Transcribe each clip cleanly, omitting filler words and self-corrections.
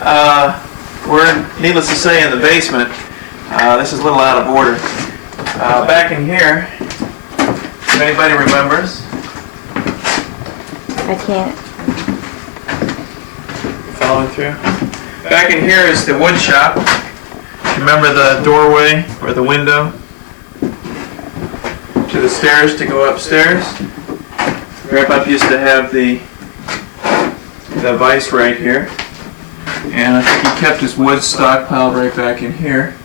We're, needless to say, in the basement. This is a little out of order. Back in here, if anybody remembers. I can't. Following through. Back in here is the wood shop. Remember the doorway or the window to the stairs to go upstairs? Grandpa used to have the vise right here. And I think he kept his wood stockpiled right back in here.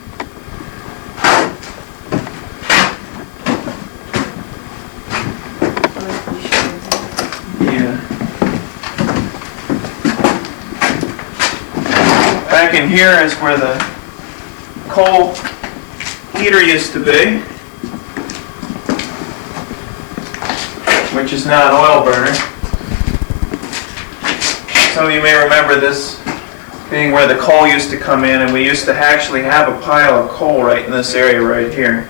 Yeah. Back in here is where the coal heater used to be, which is now an oil burner. Some of you may remember this being where the coal used to come in, and we used to actually have a pile of coal right in this area right here,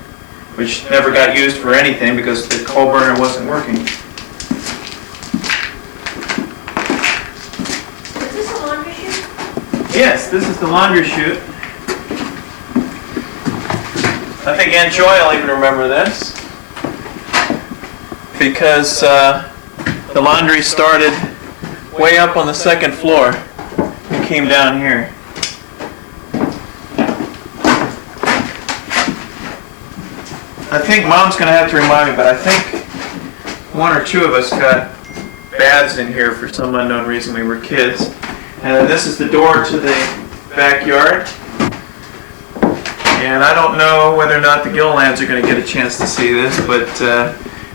which never got used for anything because the coal burner wasn't working. Is this a laundry chute? Yes, this is the laundry chute. I think Aunt Joy will even remember this because the laundry started way up on the second floor. It came down here. I think Mom's going to have to remind me, but I think one or two of us got baths in here for some unknown reason. We were kids. And then this is the door to the backyard. And I don't know whether or not the Gillands are going to get a chance to see this, but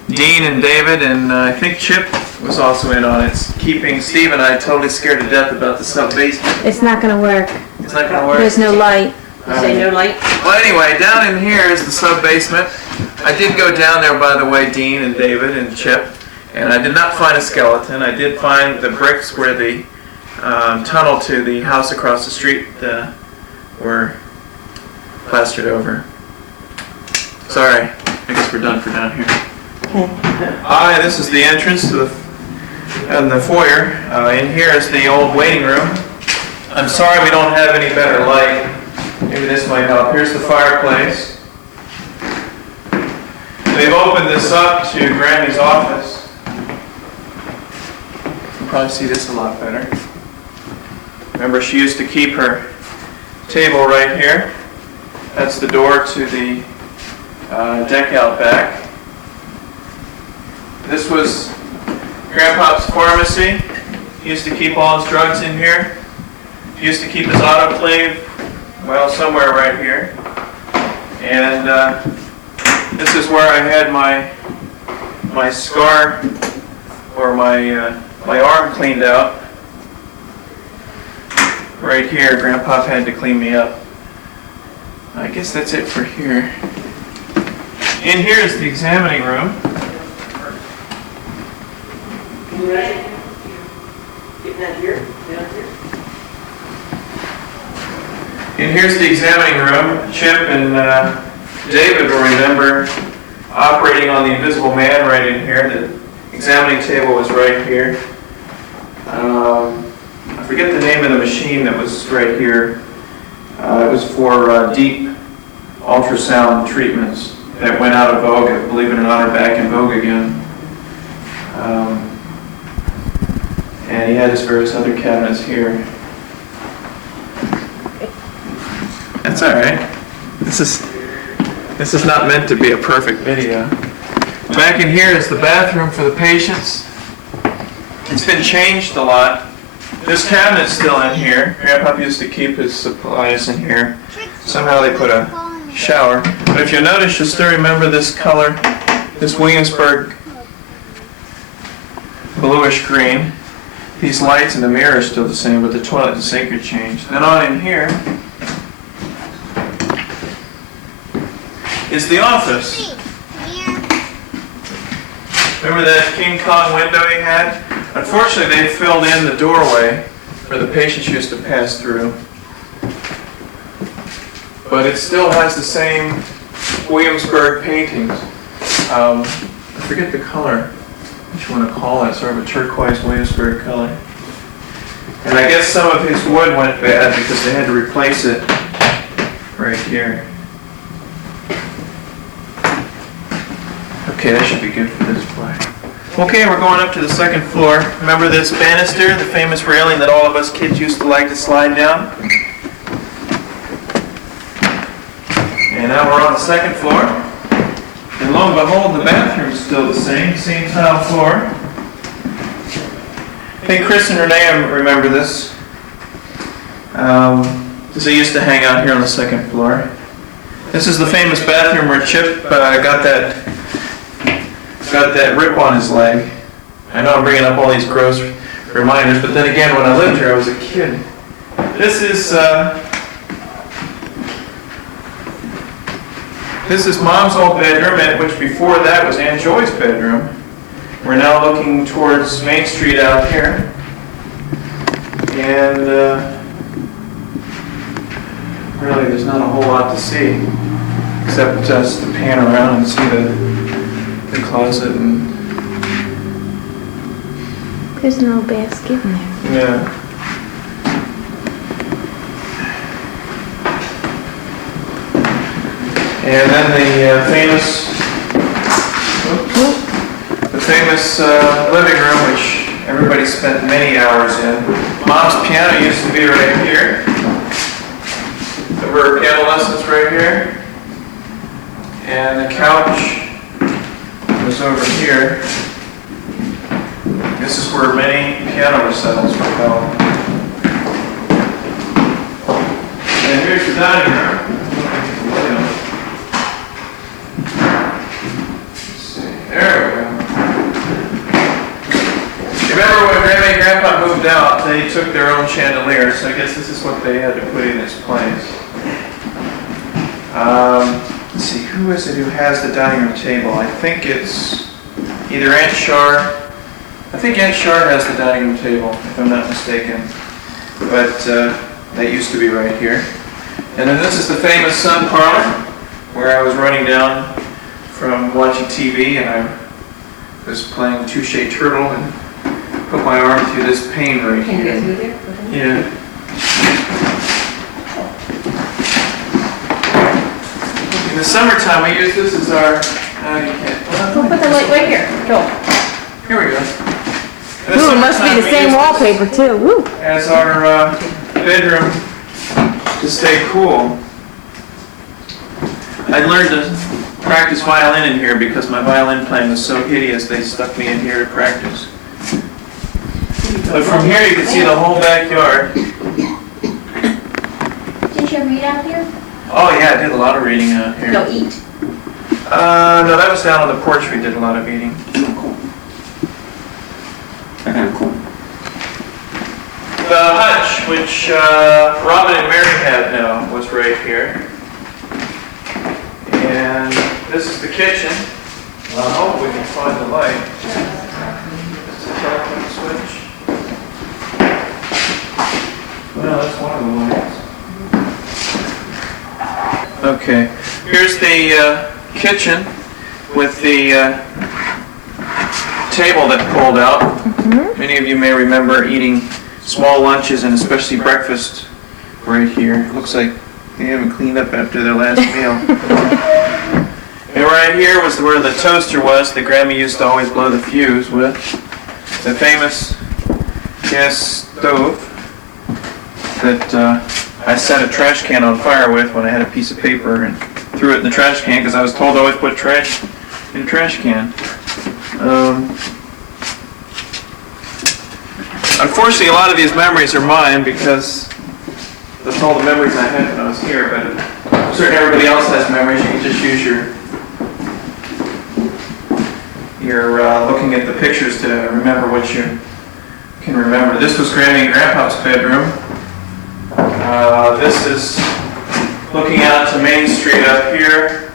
Dean and David and I think Chip was also in on it, keeping Steve and I totally scared to death about the sub-basement. It's not going to work. It's not going to work? There's no light. Say no light? Well, anyway, down in here is the sub-basement. I did go down there, by the way, Dean and David and Chip, and I did not find a skeleton. I did find the bricks where the tunnel to the house across the street were plastered over. Sorry, I guess we're done for down here. Okay. Hi, this is the entrance to the foyer. In here is the old waiting room. I'm sorry we don't have any better light. Maybe this might help. Here's the fireplace. They've opened this up to Grammy's office. You can probably see this a lot better. Remember, she used to keep her table right here. That's the door to the deck out back. This was Grandpa's pharmacy. He used to keep all his drugs in here. He used to keep his autoclave, well, somewhere right here. And this is where I had my scar or my arm cleaned out. Right here, Grandpa had to clean me up. I guess that's it for here. In here is the examining room. You ready? Getting that here? Down here? And here's the examining room. Chip and David will remember operating on the Invisible Man right in here. The examining table was right here. I forget the name of the machine that was right here. It was for deep ultrasound treatments that went out of vogue. Believe it or not, are back in vogue again. And he had his various other cabinets here. That's all right. This is not meant to be a perfect video. Back in here is the bathroom for the patients. It's been changed a lot. This cabinet's still in here. Grandpa used to keep his supplies in here. Somehow they put a shower. But if you notice, you'll still remember this color, this Williamsburg bluish green. These lights in the mirror are still the same, but the toilet and sink are changed. Then on in here is the office. Remember that King Kong window he had? Unfortunately, they filled in the doorway where the patients used to pass through. But it still has the same Williamsburg paintings. I forget the color, what you want to call it, sort of a turquoise Williamsburg color. And I guess some of his wood went bad because they had to replace it right here. Okay, that should be good for this play. Okay, we're going up to the second floor. Remember this banister, the famous railing that all of us kids used to like to slide down? And now we're on the second floor. And lo and behold, the bathroom's still the same tile floor. I think Chris and Renee remember this. Because they used to hang out here on the second floor. This is the famous bathroom where Chip got that rip on his leg. I know I'm bringing up all these gross reminders, but then again, when I lived here, I was a kid. This is Mom's old bedroom, which before that was Aunt Joy's bedroom. We're now looking towards Main Street out here. And really, there's not a whole lot to see, except just to pan around and see the closet and... There's no basket in there. Yeah. And then the famous living room, which everybody spent many hours in. Mom's piano used to be right here. Her piano lessons right here. And the couch was over here. This is where many piano recitals were held. And here's the dining room. Let's see. There we go. Remember when Grammy and Grandpa moved out, they took their own chandelier, so I guess this is what they had to put in its place. Let's see, who is it who has the dining room table? I think it's either Aunt Char. I think Aunt Char has the dining room table, if I'm not mistaken. But that used to be right here. And then this is the famous sun parlor, where I was running down from watching TV, and I was playing Touche Turtle and put my arm through this pane right here. Can you guys move there? Yeah. In the summertime, we use this as our... you can't... We'll put the light right here, Joel. Here we go. Ooh, it must be the same wallpaper too. Woo. As our bedroom to stay cool. I learned to practice violin in here because my violin playing was so hideous they stuck me in here to practice. But from here you can see the whole backyard. Did you read out here? Oh yeah, I did a lot of reading out here. No, eat. No, that was down on the porch we did a lot of eating. Cool. The hutch, which Robin and Mary had now, was right here. And this is the kitchen. I hope we can find the light. Is the telephone switch? Well, that's one of the lights. Okay. Here's the kitchen with the table that pulled out. Mm-hmm. Many of you may remember eating small lunches and especially breakfast right here. Looks like they haven't cleaned up after their last meal. And right here was where the toaster was that Grammy used to always blow the fuse with. The famous gas stove that I set a trash can on fire with when I had a piece of paper and threw it in the trash can because I was told to always put trash in a trash can. Unfortunately, a lot of these memories are mine because that's all the memories I had when I was here, but I'm certain everybody else has memories. You can just use your looking at the pictures to remember what you can remember. This was Grammy and Grandpop's bedroom. This is looking out to Main Street up here.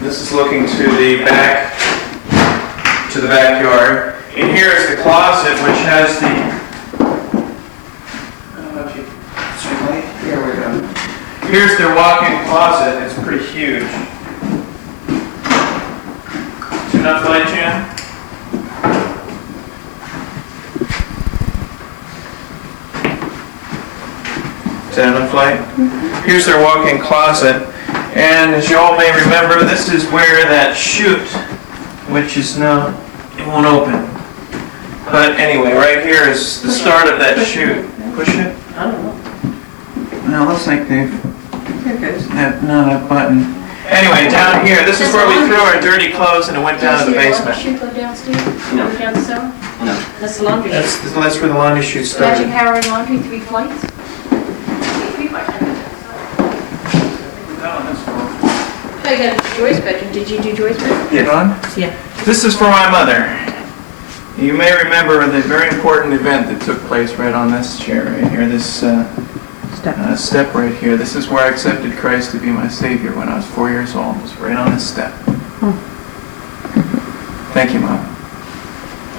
This is looking to the backyard. In here is the closet, which has the... I don't know if you... Here we go. Here's their walk-in closet. It's pretty huge. Is there enough light, Jan? Is that enough light? Here's their walk-in closet. And as you all may remember, this is where that chute, which is now, it won't open. But anyway, right here is the start of that chute. Push it? I don't know. No, it looks like they've, Here it goes. that button. Anyway, down here, this is where we threw our dirty clothes and it went down to the basement. Should go downstairs? No. Go down the cellar? No. That's the laundry chute. That's where the laundry chute Magic started. power and laundry, 3 flights? 3 flights. Oh, you got Joy's bedroom. Did you do Joy's bedroom? Get on? Yeah. This is for my mother. You may remember the very important event that took place right on this chair right here, this step right here. This is where I accepted Christ to be my Savior when I was 4 years old. It was right on this step. Thank you, Mom.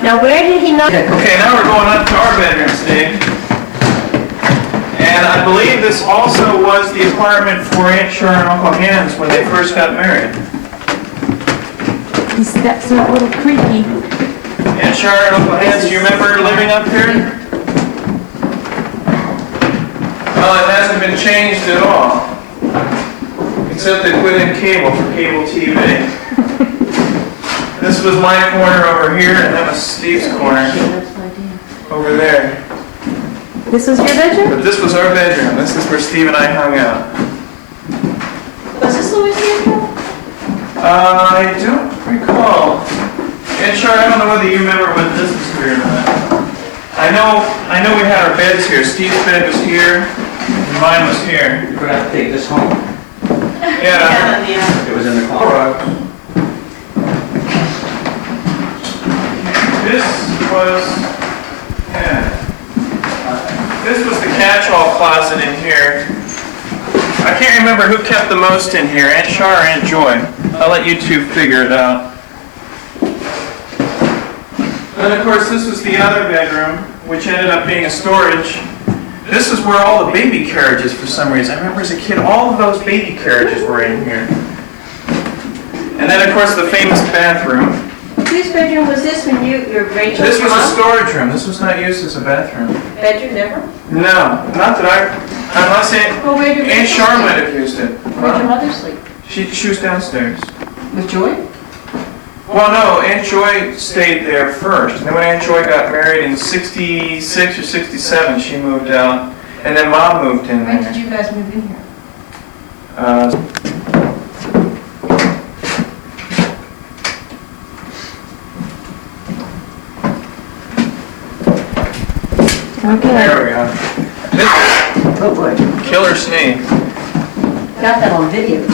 Now, where did he know? Okay, now we're going up to our bedroom, Steve. And I believe this also was the apartment for Aunt Shar and Uncle Hans when they first got married. These steps are a little creaky. Aunt Shar and Uncle Hans, do you remember living up here? Well, it hasn't been changed at all. Except they put in cable for cable TV. This was my corner over here, and that was Steve's corner over there. This was your bedroom? But this was our bedroom. This is where Steve and I hung out. Was this Louis' bedroom? I don't recall. And sure, I don't know whether you remember when this was here or not. I know we had our beds here. Steve's bed was here, and mine was here. You're gonna have to take this home. Yeah. It was in the closet. This was, this was the catch-all closet in here. I can't remember who kept the most in here, Aunt Shar or Aunt Joy. I'll let you two figure it out. And of course, this was the other bedroom, which ended up being a storage. This is where all the baby carriages, for some reason. I remember as a kid, all of those baby carriages were in here. And then, of course, the famous bathroom. Whose bedroom was this when your Rachel's This was a mom? storage room. This was not used as a bathroom. Bedroom never? No, not that unless Well, where did Aunt Rachel Shar sleep? might have used it. Where'd your mother sleep? She was downstairs. With Joy? Well, no, Aunt Joy stayed there first. And then when Aunt Joy got married in 66 or 67, she moved out. And then Mom moved in When there. did you guys move in here? Okay. There we go. This Oh, boy. killer sneeze. Got that on video, too.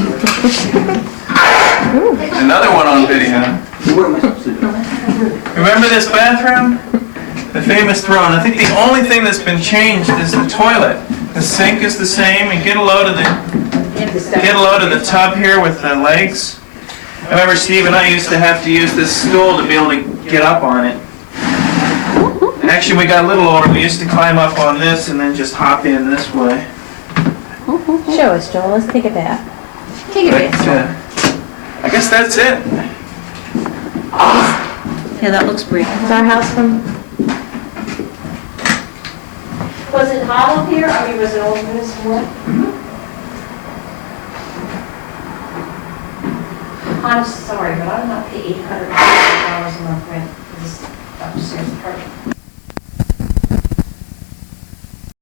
Another one on video. Where am I supposed to do? Remember this bathroom? The famous throne. I think the only thing that's been changed is the toilet. The sink is the same, and get a load of the tub here with the legs. I remember Steve and I used to have to use this stool to be able to get up on it. Actually, we got a little older. We used to climb up on this and then just hop in this way. Show us, Joel. Let's take a bath. Take But, it back. I guess that's it. Yeah, that looks great. It's our house from... Was it hot up here? I mean, was it old municipal? I'm sorry, but I'm not paying $800 a month rent for this upstairs apartment.